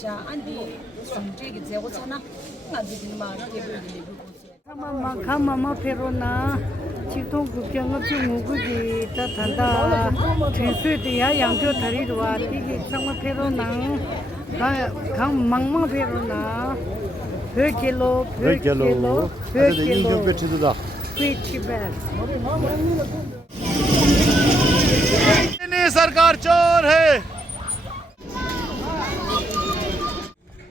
sha andi sumje ge zego chana ngadi ma table ni Mama Perona, Chito Gukianga Muguji, Tatanda, Trinsudia, Yango Taridua, Tiki, Sama Perona, Come Mama Perona, per kilo, Tibet. सरकार चोर है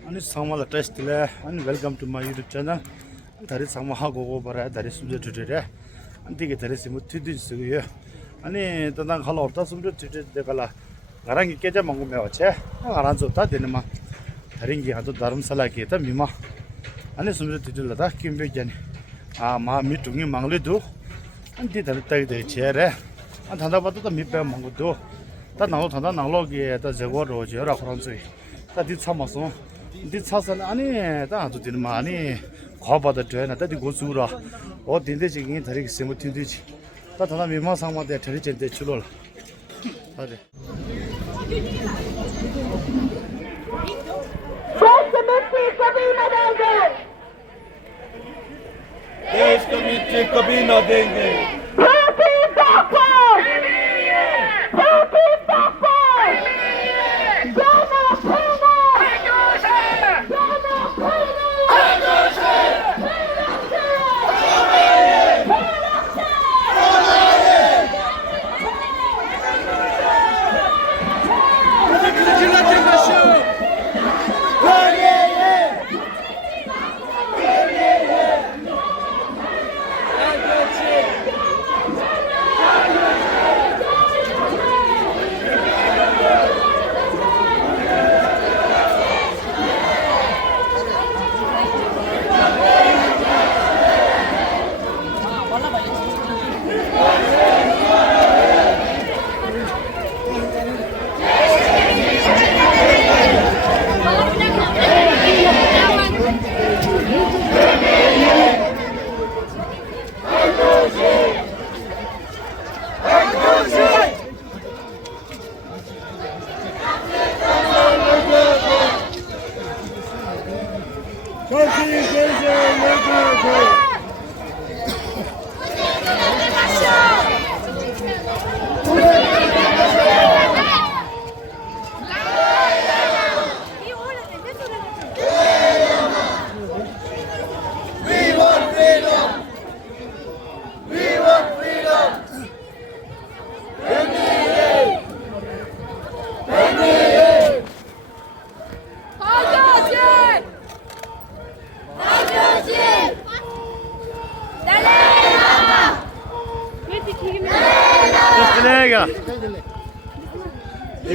अनि समाल test ले अनि welcome to my YouTube channel धरि सम हागो बरा धरि सुजे टुटे अनि दिगे धरि सिमु थिदि सुयो अनि तदा खल हप्ता सुजे टुटे देखला घरंगी केजा मंगु मे वछे घरान जोता दिनमा धरिंगी हातो धर्मशाला के त मिमा अनि सुजे टुटे लदा किमबे जनि मा मिटुङि मंगले दु अनि दि धरि तै दे छेरे अनि धन्दा पत त मिपे मंगु दु ता नालो धन्दा नालो गे त जगो रोजे र खरन्सै ता दि छमसो दि छसन अनि ता हातो दिनमा अनि खबद ट्रेन त दि गोसुरा ओ दिन्दे जिङि धरि सेमु थिदि छि ता धन्दा मिमा सामा दे ठरि चेन्ते छुलोल अरे देश कमेटी कभी न देंगे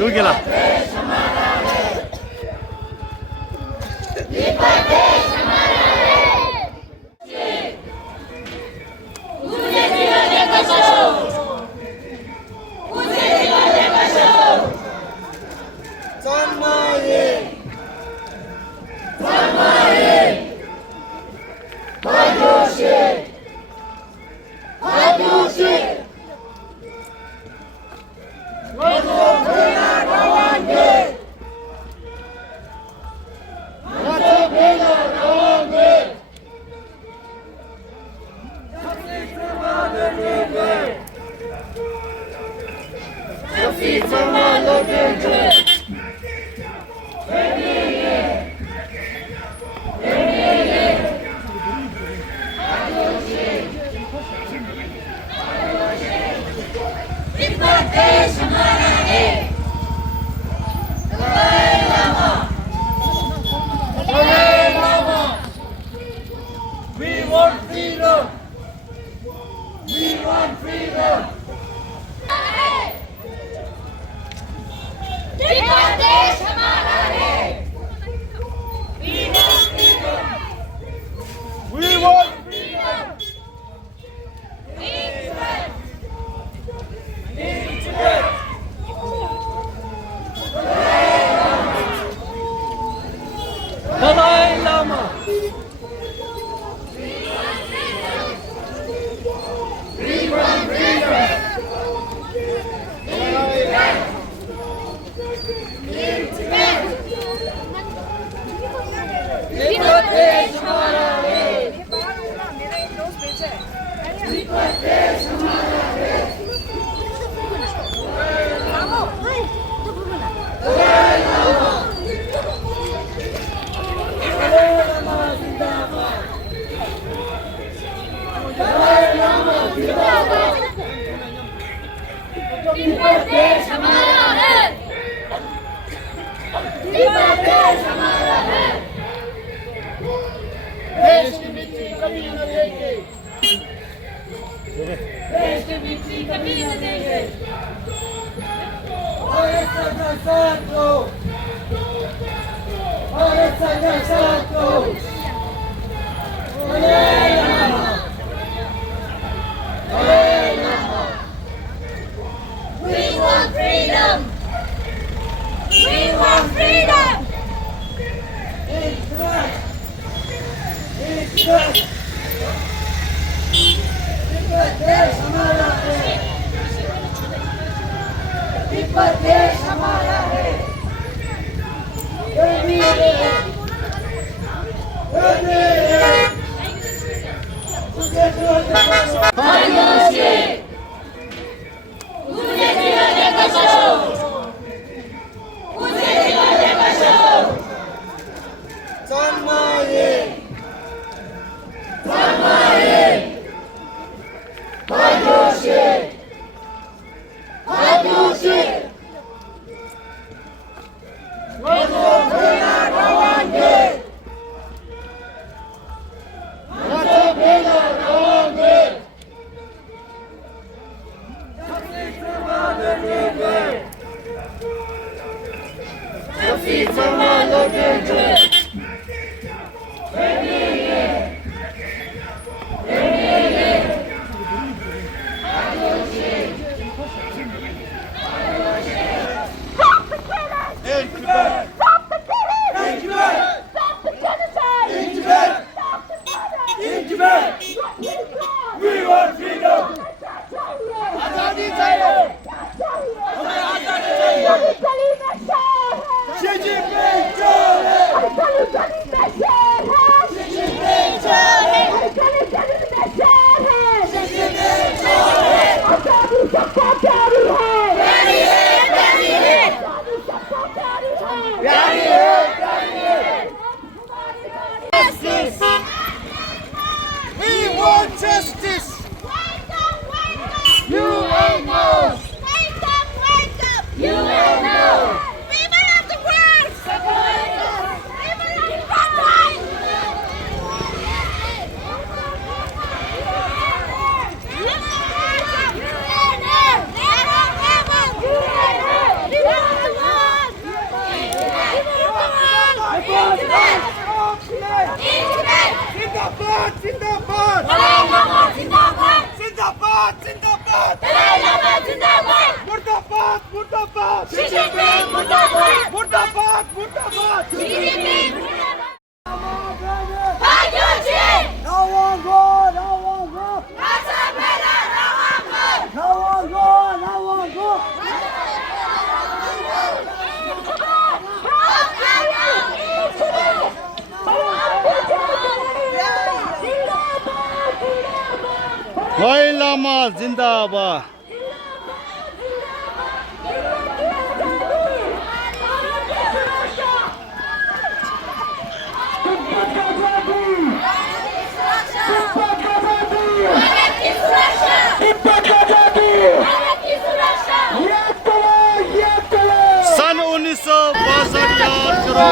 여기라 What's up, We want freedom! We want freedom! Dalai Lama Zindabad. सन 1962 याद करो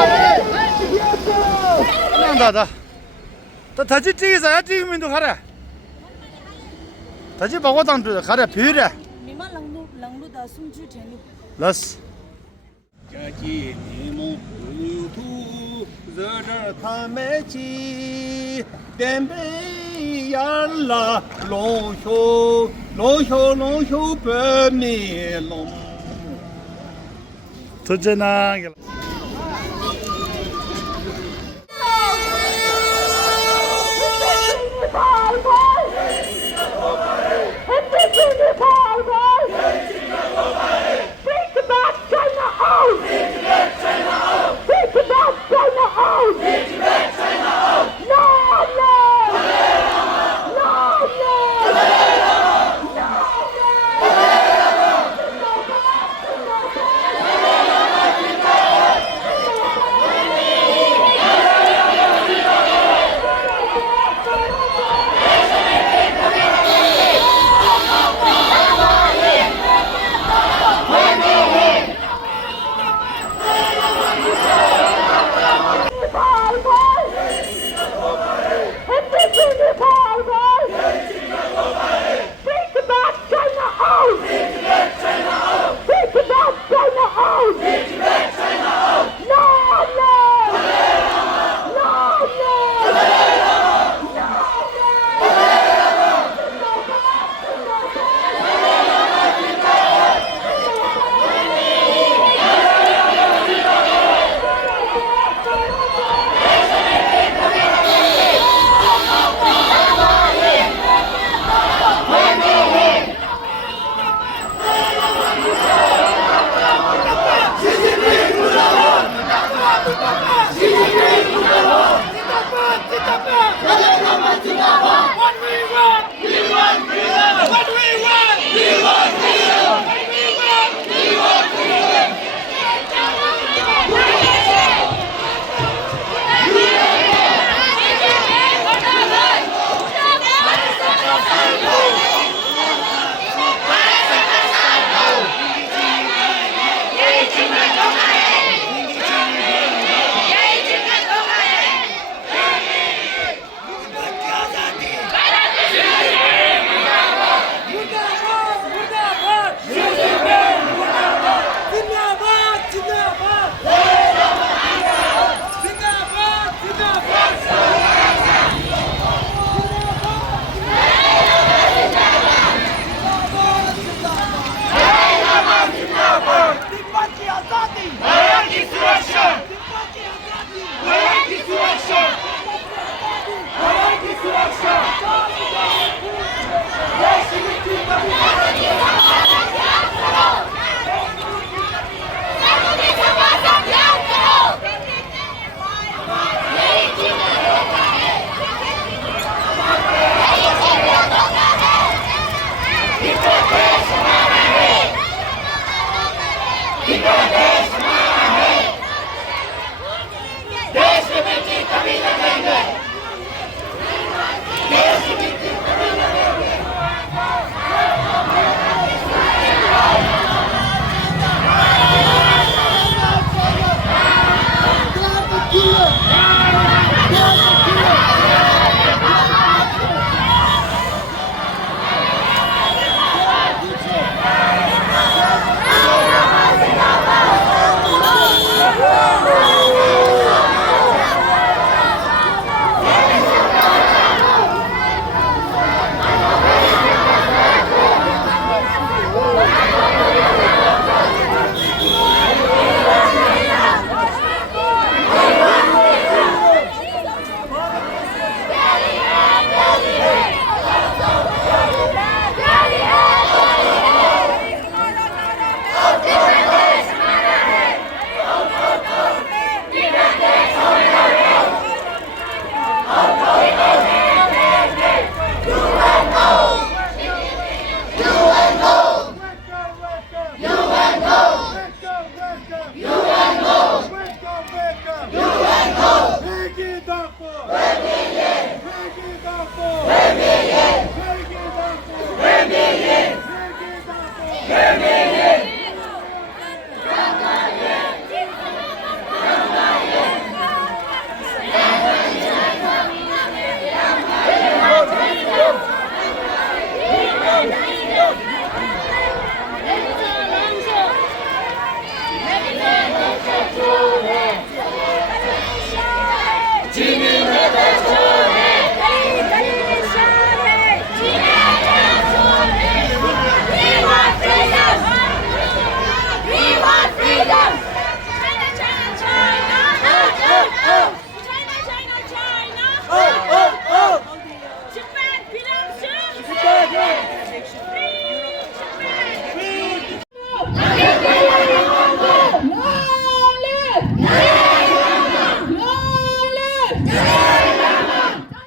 ना दादा तो थजी टीगी सा टीगी में तो खरा थजी बागो तांग तो खरा फिर है 미만 랑루 다 숨주 되니 लस 家鸡你们不土热热看没起点杯呀啦龙秀白面龙 도전아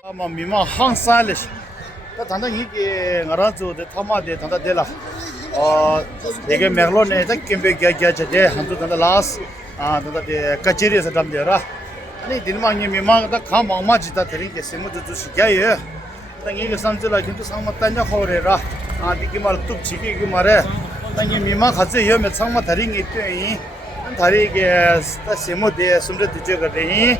아마 미마 항살레시 다 단단 이게 나라조데 타마데 단다 데라 내게 메글론에 다 캠베 갸갸제 한도 단다 라스 단다 데 카체리에서 담데라 아니 딜망이 미마가 다 마마지다 드링게 세모도 주시게요 당이게 삼절라 kintu 상마 따냐 호레라 디기 말 뚝치기 이게 말에 당이 미마 같이 여면 상마 다링이 있대이 다리게 다 세모데 숨르 뒤져거든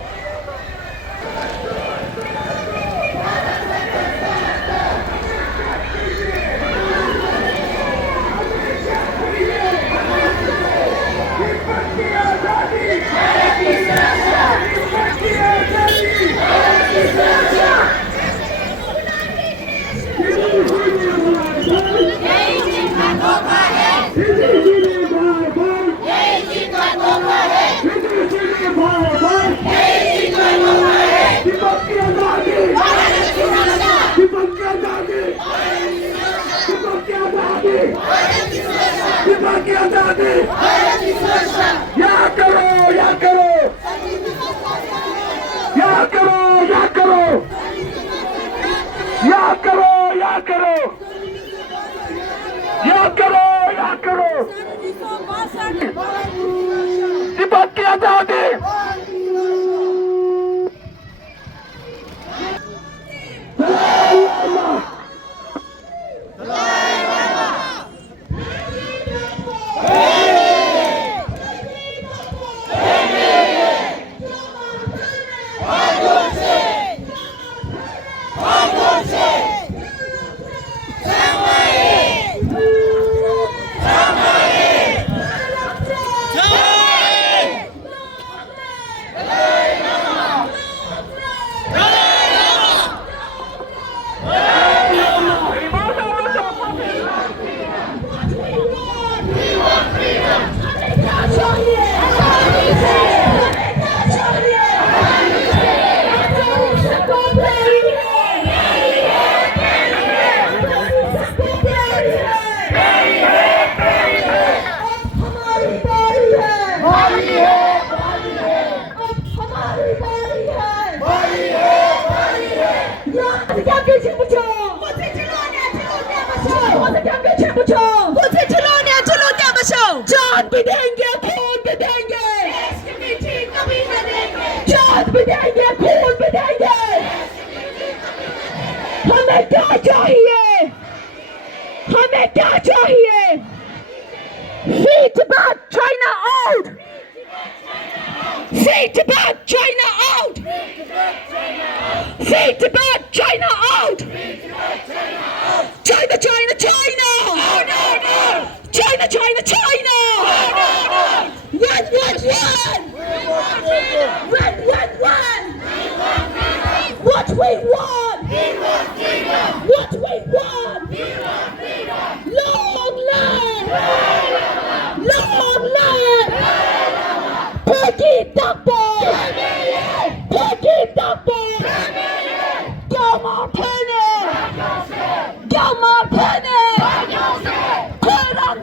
जात भी देंगे खून भी देंगे जात भी देंगे खून भी देंगे हमें क्या चाहिए हमें क्या चाहिए Free Tibet, China out! Free Tibet, China out! Free Tibet, China out! China, China, China! China, China, China! Run, run, run! Run, run, run! What we want! What we want! Long life! Long life! Peggy Double! Peggy Double! Go Montana! Go Montana! Put on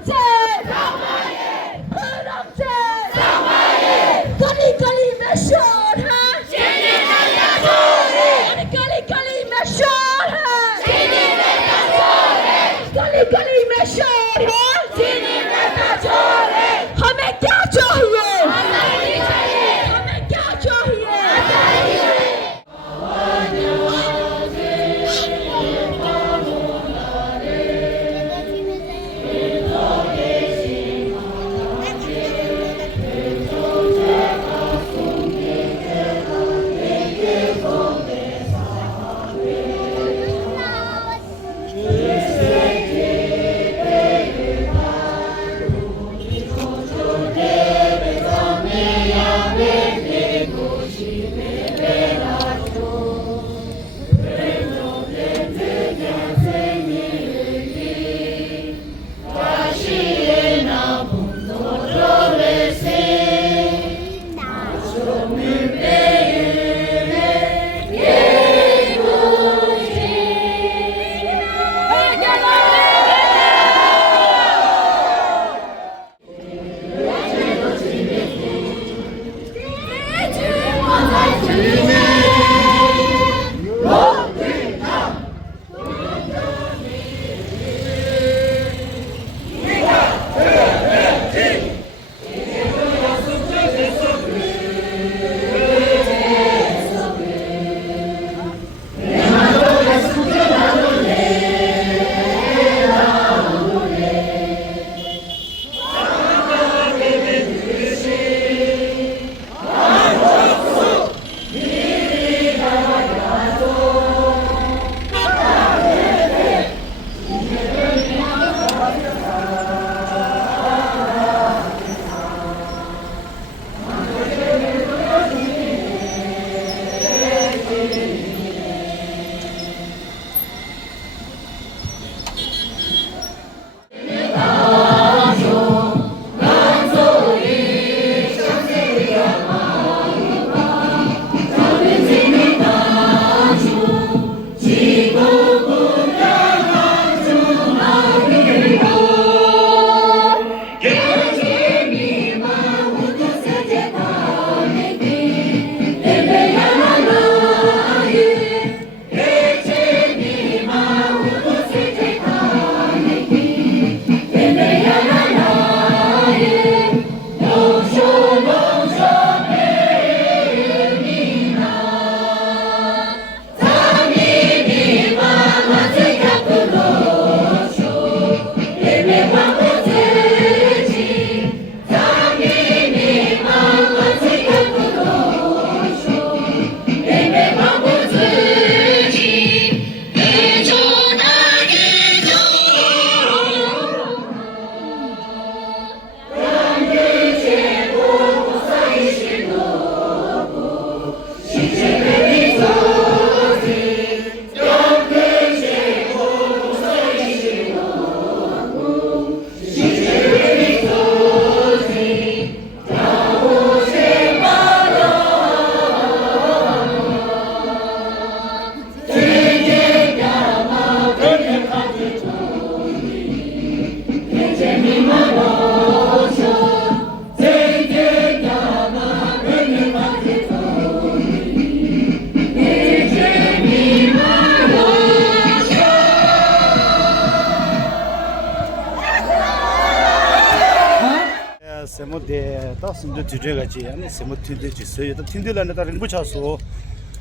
데 다스도 뒤져가지 아니 세모티데 지서요 또 팀들한테 다른 붙여서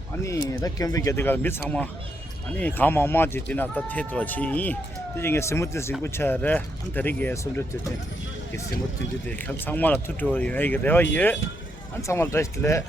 아니 나 캠베게 내가 미상마 아니 가마마지 지나다 태도지 이게 세모티스 구차래 안다리게 손르트데 이 세모티데 상마라 투토리 이게 내가 예 안 상마 드레스래